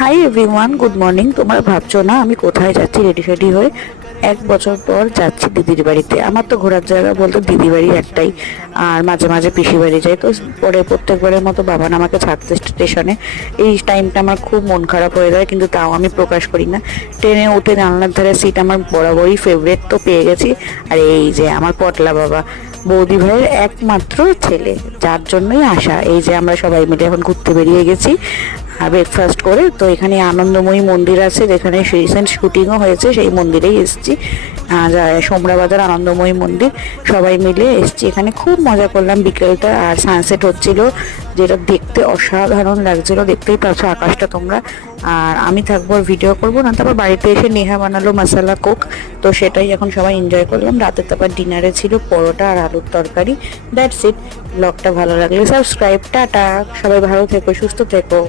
Hi everyone, good morning. তোমরা ভাবছো না আমি কোথায় যাচ্ছি রেডি ফেডি হয়ে? 1 বছর পর যাচ্ছি দিদির বাড়িতে। আমার তো ঘোরার জায়গা বলতে দিদি বাড়ি একটাই, আর মাঝে মাঝে পিসি বাড়ি যাই। তো পরে প্রত্যেকবারের মতো বাবান আমাকে ছাড়তে স্টেশনে। এই টাইমটা আমার খুব মন খারাপ হয়ে যায়, কিন্তু তাও আমি প্রকাশ করি না। ট্রেনে উঠে জানলার ধারে সিট আমার বরাবরই ফেভারিট, তো পেয়ে গেছি। আর এই যে আমার পটলা বাবা, বৌদি ভাইয়ের একমাত্র ছেলে, যার জন্যই আসা। এই যে আমরা সবাই মিলে এখন ঘুরতে বেরিয়ে গেছি ব্রেকফাস্ট করে। তো এখানে আনন্দময়ী মন্দির আছে, যেখানে রিসেন্ট শুটিংও হয়েছে, সেই মন্দিরেই এসেছি। সোমরাবাজার আনন্দময়ী মন্দির, সবাই মিলে এসেছি। এখানে খুব মজা করলাম বিকেলটা, আর সানসেট হচ্ছিল, যেটা দেখতে অসাধারণ লাগছিল। দেখতেই পাচ্ছ আকাশটা তোমরা। আর আমি থাকবো, আর ভিডিও করবো না। তারপর বাড়িতে এসে নেহা বানালো মশালা কোক, তো সেটাই এখন সবাই এনজয় করলাম। রাতে তারপর ডিনারে ছিল পরোটা আর আলুর তরকারি। That's it. ব্লগটা ভালো লাগলে সাবস্ক্রাইব। টাটা, সবাই ভালো থেকো, সুস্থ থেকো।